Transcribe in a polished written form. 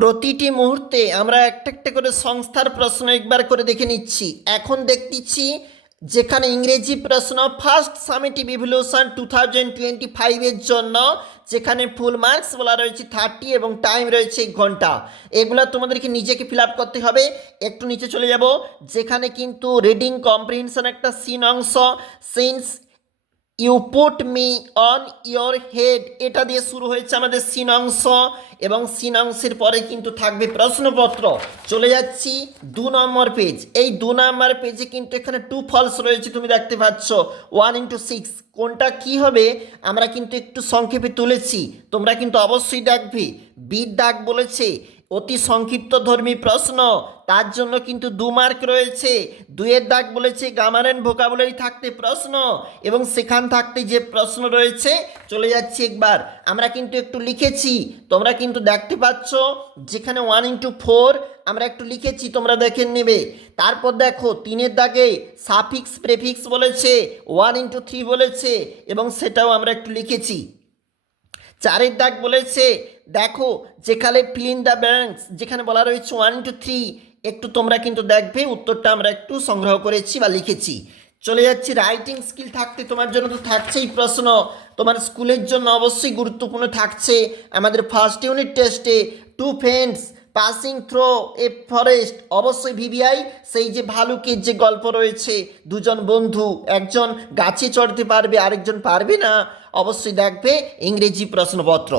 প্রতিটি মুহূর্তে আমরা একটা একটা করে সংস্থার প্রশ্ন একবার করে দেখে নিচ্ছি। এখন দেখতেছি যেখানে ইংরেজি প্রশ্ন ফার্স্ট সামেটিভ ইভ্যালুয়েশন 2025-এর জন্য যেখানে ফুল মার্কস বলা রয়েছে 30 এবং টাইম রয়েছে 1 ঘন্টা। এগুলো তোমাদেরকে নিজেকে ফিল আপ করতে হবে। একটু নিচে চলে যাব, যেখানে কিন্তু রিডিং কম্প্রিহেনশন একটা সিন অংশ, since you put me on your head, এটা দিয়ে শুরু হয়েছে আমাদের সিন অংশ এবং সিন অংশের পরে কিন্তু থাকবে প্রশ্নপত্র। চলে যাচ্ছি 2 নম্বর পেজ। এই 2 নম্বর পেজে কিন্তু এখানে টু ফলস রয়েছে, তুমি দেখতে পাচ্ছ 1x6। কোনটা কি হবে আমরা কিন্তু একটু সংক্ষেপে তুলেছি, তোমরা কিন্তু অবশ্যই দেখবে। বির দাগ বলেছে অতি সংক্ষিপ্ত ধর্মী প্রশ্ন, তার জন্য কিন্তু 2 মার্ক রয়েছে। 2-এর দাগ বলেছে গ্রামার অ্যান্ড ভোকাবুলারি থাকতে প্রশ্ন এবং সেখান থাকতে যে প্রশ্ন রয়েছে। চলে যাচ্ছি একবার, আমরা কিন্তু একটু লিখেছি, তোমরা কিন্তু দেখতে পাচ্ছ যেখানে 1x4 আমরা একটু লিখেছি, তোমরা দেখে নেবে। তারপর দেখো 3-এর দাগে সাফিক্স প্রেফিক্স বলেছে, 1x3 বলেছে এবং সেটাও আমরা একটু লিখেছি। 4-এর দাগ বলেছে দেখো যেখানে ফিল ইন দ্য ব্ল্যাঙ্কস, যেখানে বলা রয়েছে 1x3, একটু তোমরা কিন্তু দেখবে উত্তরটা আমরা একটু সংগ্রহ করেছি বা লিখেছি। চলে যাচ্ছি রাইটিং স্কিল থাকতে তোমার জন্য তো থাকছেই প্রশ্ন, তোমার স্কুলের জন্য অবশ্যই গুরুত্বপূর্ণ থাকছে। আমাদের ফার্স্ট ইউনিট টেস্টে 2 friends passing through a forest, অবশ্যই ভিভিআই সেই যে ভালুকের যে গল্প রয়েছে, দুজন বন্ধু, একজন গাছে চড়তে পারবে আরেকজন পারবে না, অবশ্যই দেখবে ইংরেজি প্রশ্নপত্র।